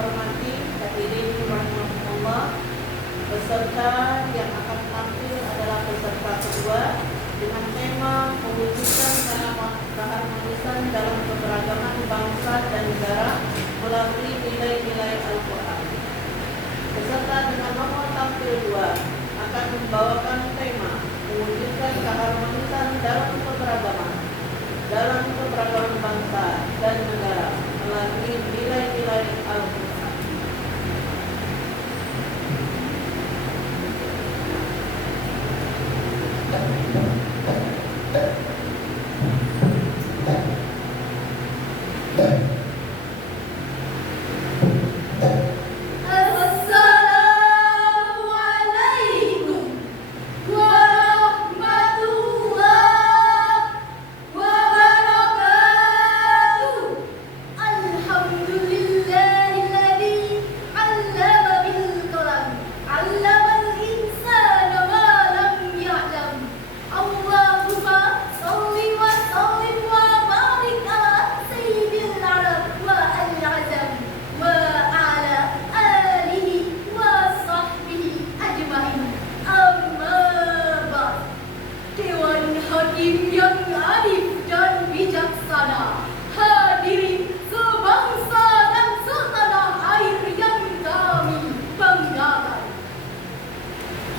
dihormati hadirin rahimakumullah, peserta yang akan tampil adalah peserta kedua dengan tema mewujudkan keharmonisan dalam keberagaman bangsa dan negara melalui nilai-nilai Al-Quran. Peserta dengan nomor tampil 2 akan membawakan tema mewujudkan keharmonisan dalam keberagaman bangsa dan negara melalui nilai-nilai Al-Quran.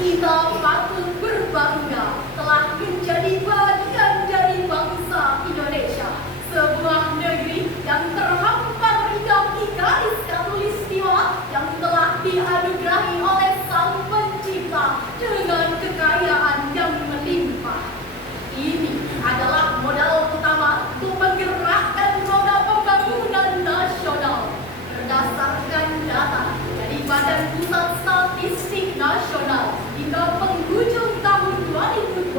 Kita patut berbangga telah menjadi bagian dari bangsa Indonesia, sebuah negeri yang terhampar di garis khatulistiwa yang telah dianugerahi oleh Sang Pencipta dengan kekayaan yang melimpah. Ini adalah modal utama untuk menggerakkan roda pembangunan nasional berdasarkan data dari Badan Pusat Statistik Nasional. Hingga penghujung tahun 2021,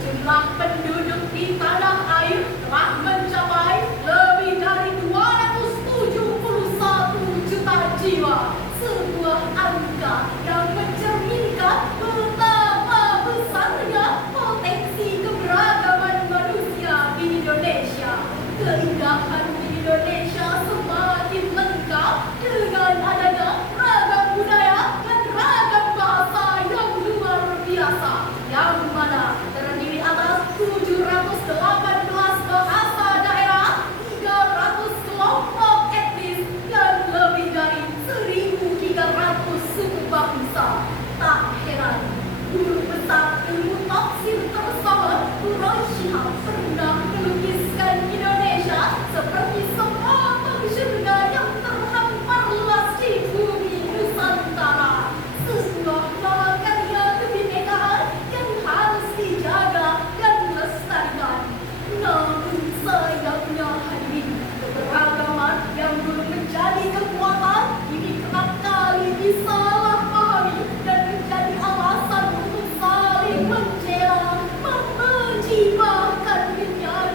jumlah penduduk di tanah air telah mencapai lebih dari 271 juta jiwa. Sebuah angka yang mencerminkan betapa besarnya potensi keberagaman manusia di Indonesia. Keindahan di Indonesia semakin lengkap dengan adanya ragam budaya dan ragam bahasa yang luar biasa, yang mana terdiri atas 718 bahasa daerah, 300 kelompok etnis, dan lebih dari 1.300 suku bangsa. Tak heran, guru besar ilmu tafsir tersebut, Quraish Shihab, pernah melukiskan Indonesia seperti sepotong surga yang terhampar luas di bumi Nusantara. Sebuah mahakarya kebinekaan yang harus dijaga dan dilestarikan. Namun sayangnya hadirin, keberagaman yang dulu menjadi kekuatan ini kerap kali disalahpahami dan menjadi alasan untuk saling mencela, membenci, bahkan menyakiti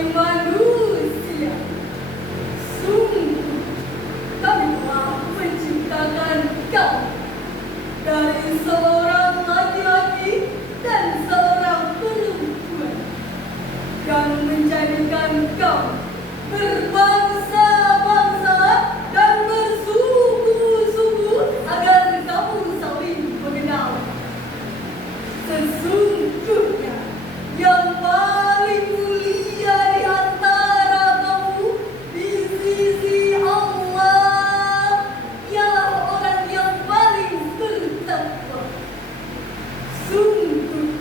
Wahai manusia, sungguh kami telah menciptakan kau dari seorang laki-laki dan seorang perempuan dan menjadikan kau berbangsa-bangsa dan bersuku-suku agar kamu saling mengenal. Sesungguhnya yang paling mulia di antara kamu di sisi Allah ialah orang yang paling bertakwa. Sungguh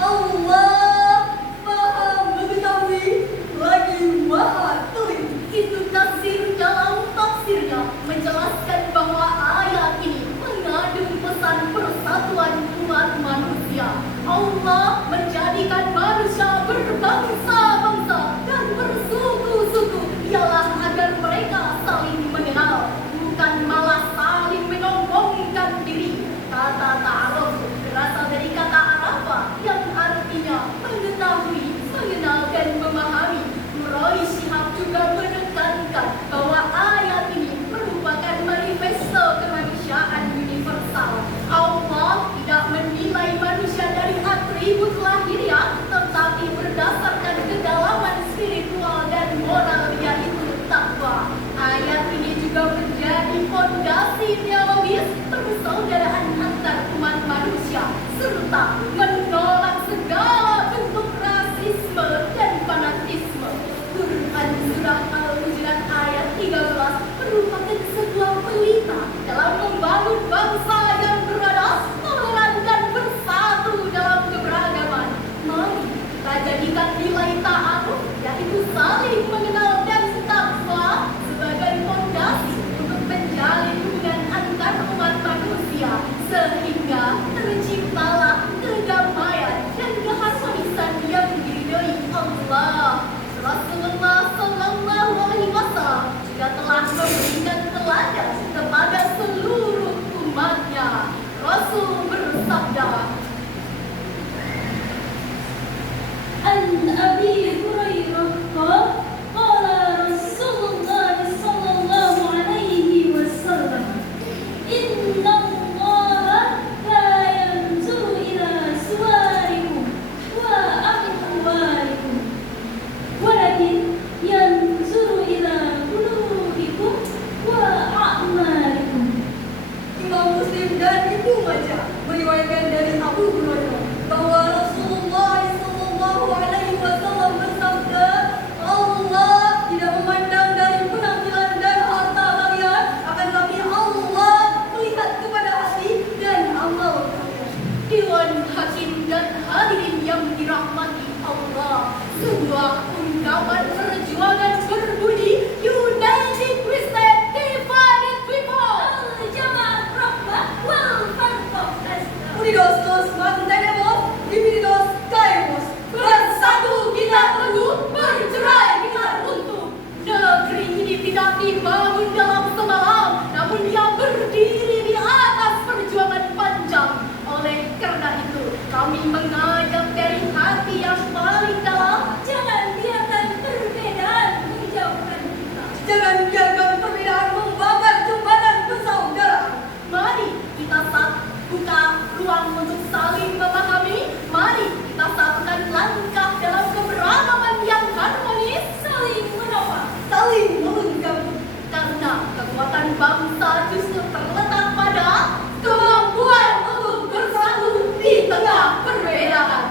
Allah Maha mengetahui lagi Maha teliti. Itu tafsir dalam tafsirnya menjelaskan bahwa ayat ini mengandung pesan persatuan umat manusia. Allah menjadikan manusia berbangsa-bangsa dan bersuku-suku ialah agar mereka saling mengenal, bukan malah saling menyombongkan diri. Kata ta'aruf berasal dari kata Arafah yang artinya mengetahui, mengenal dan memahami. Roy Shihab juga menekankan bahwa ayat ini merupakan manifesto kemanusiaan universal. Allah tidak menilai manusia dari atribut lahiriah, tetapi berdasarkan kedalaman spiritual dan moral, yaitu takwa. Ayat ini juga menjadi fondasi teologis persaudaraan antar umat manusia, serta menolak segala bentuk rasisme dan fanatisme. Quran Surah Al-Hujurat ayat 13 merupakan sebuah pelita dalam membangun bangsa yang beradab, toleran dan bersatu dalam keberagaman. Mari kita jadikan nilai ta'aruf, yaitu saling mengenal dan takwa, sebagai fondasi untuk menjalin hubungan antar umat manusia, sehingga terciptalah kedamaian dan keharmonisan yang diridhoi Allah. Rasulullah Sallallahu Alaihi Wasallam juga telah memberikan teladan kepada seluruh umatnya. Rasul bersabda, An Abi Hurairah qala Rasulullah Sallallahu Alaihi Wasallam, Inna Allah la yanzuru ila suwarikum wa amwalikum, walakin yanzuru ila qulubikum wa a'malikum. Imam Muslim dan Ibnu Majah meriwayatkan dari Abu Hurairah bahwa Rasulullah Sallallahu Alaihi Wasallam bersabda, Allah tidak memandang dari penampilan dan harta kalian, akan tetapi Allah melihat kepada hati dan amal kalian. Dewan Hakim dan hadirin yang dirahmati Allah, sebuah ungkapan perjuangan berbunyi, United we stand, divided we fall. Al-Jama'ah Rahmah wal Farqah Nasr. Unidos nos mantenemos, divididos caemos. Bersatu kita teguh, bercerai kita runtuh. Negeri ini tidak dibangun dalam semalam, namun dia berdiri di atas perjuangan panjang. Oleh karena itu, kami mengajak dari hati yang paling dalam, jangan biarkan perbedaan menjauhkan kita. Jangan biarkan perbedaan membakar jembatan persaudaraan. Mari kita buka ruang untuk saling memahami. Mari kita satukan langkah dalam keberagaman yang harmonis, saling menopang, saling melengkapi. Karena kekuatan bangsa justru terletak pada kemampuan untuk bersatu di tengah perbedaan.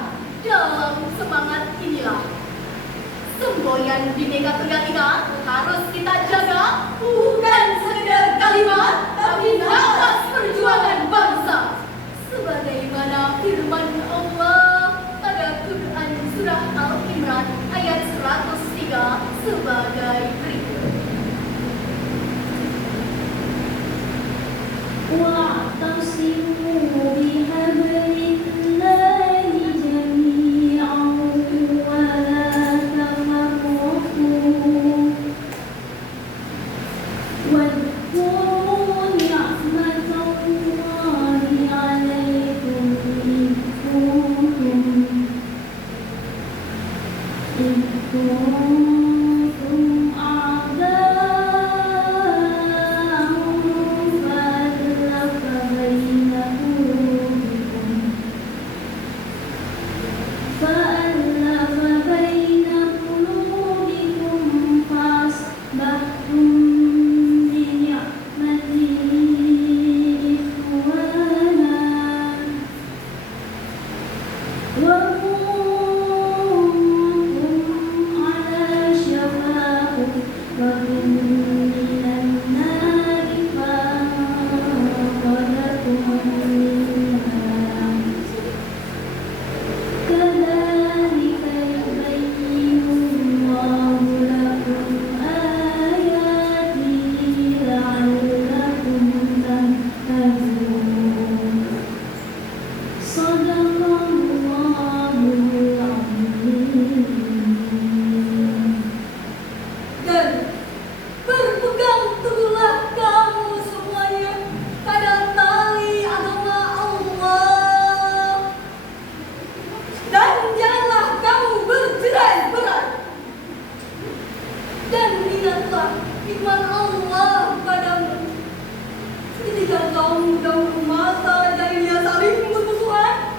Dalam semangat inilah semboyan Bhinneka Tunggal Ika harus kita jaga, bukan sekedar kalimat, tapi nafas perjuangan bangsa. Sebagaimana firman Allah pada Quran Surah Al-Imran ayat 103 sebagai berikut. Wa'tasimu bihablillahi jami'an wa la tafarraqu. كنتم أعداء فألف بين قلوبكم فأصبحتم بنعمته إخوانا وكنتم على شفا حفرة من النار فأنقذكم منها كذلك يبين الله لكم آياته لعلكم تهتدون صدق الله العظيم. Dan berpegang teguhlah kamu semuanya pada tali agama Allah, dan janganlah kamu bercerai-berai, dan ingatlah firman Allah padamu ketika kamu dahulu masa jahiliyah saling bermusuhan,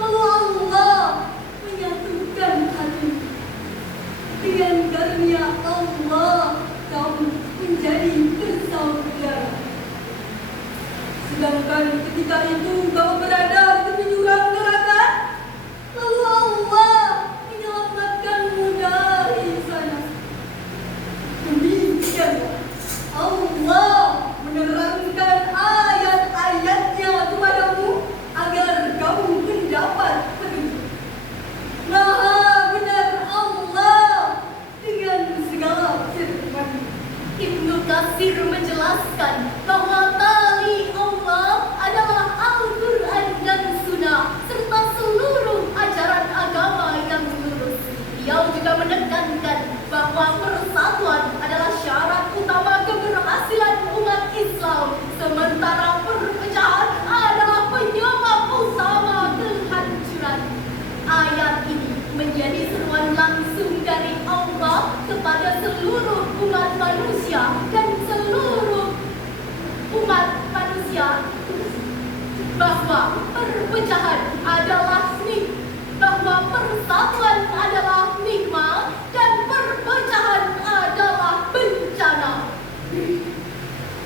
lalu Allah menyatukan hati. Dengan karunia Allah kamu menjadi bersaudara. Sedangkan ketika itu kamu berada di tepi jurang neraka, lalu Allah menyelamatkanmu dari sana. Demikianlah Allah menerangkan ayat-ayatnya kepadamu agar kamu mendapat petunjuk. Maha benar Allah dengan segala firman. Ibnu Katsir menjelaskan bahwa tali Allah adalah Al-Quran dan Sunnah serta seluruh ajaran agama yang lurus. Beliau juga menekankan bahwa persatuan adalah syarat utama keberhasilan umat Islam, sementara perpecahan adalah penyebab utama kehancuran. Ayat ini menjadi seruan langsung dari Allah kepada seluruh umat manusia dan seluruh umat manusia bahwa perpecahan adalah bahwa persatuan adalah nikmat dan perpecahan adalah bencana.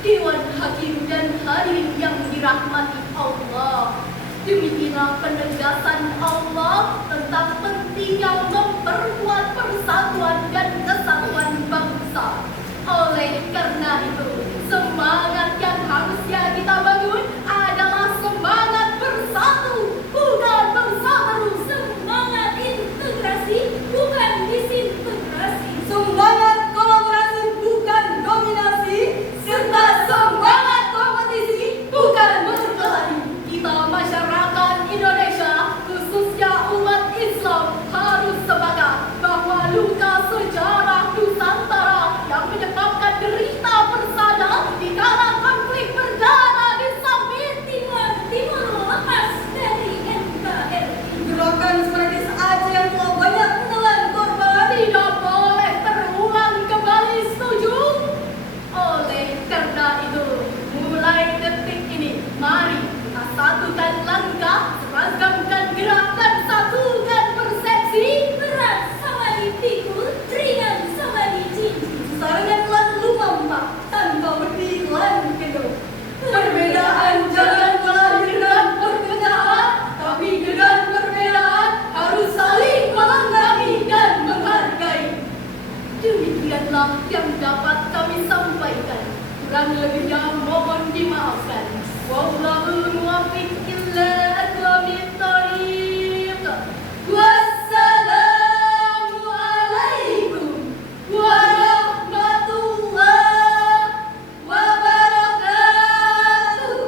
Dewan Hakim dan hadirin yang dirahmati Allah, demikianlah penegasan Allah tentang pentingnya memperkuat persatuan dan kesatuan bangsa. Oleh karena itu, semangat yang harusnya kita bangun adalah semangat bersatu, bukan bersabaru, semangat integrasi, bukan disintegrasi, Semangat kolaborasi bukan dominasi, serta semangat kompetisi bukan berkelahi. kita masyarakat Indonesia, khususnya umat Islam, harus sepakat bahwa luka sejarah Nusantara yang menyebabkan derita persada di kala konflik perdana di Samit Timur lepas dari NKRI. Gerakan separatis Aceh yang telah banyak menelan korban Tidak boleh terulang kembali, setuju? Oleh karena itu, mulai detik ini, mari kita satukan langkah, seragamkan gerak dan satukan persepsi. Berat sama dipikul, ringan sama dijinjing. saranganlah lumampak tanpa berdilan kedua. Perbedaan jangan melahirkan perpecahan, tapi dengan perbedaan harus saling melengkapi dan menghargai. Demikianlah yang dapat kami sampaikan. Kurang lebihnya mohon dimaafkan. Wallahul muwaffiq ila aqwamit thoriq. Wassalamu alaikum warahmatullahi wabarakatuh.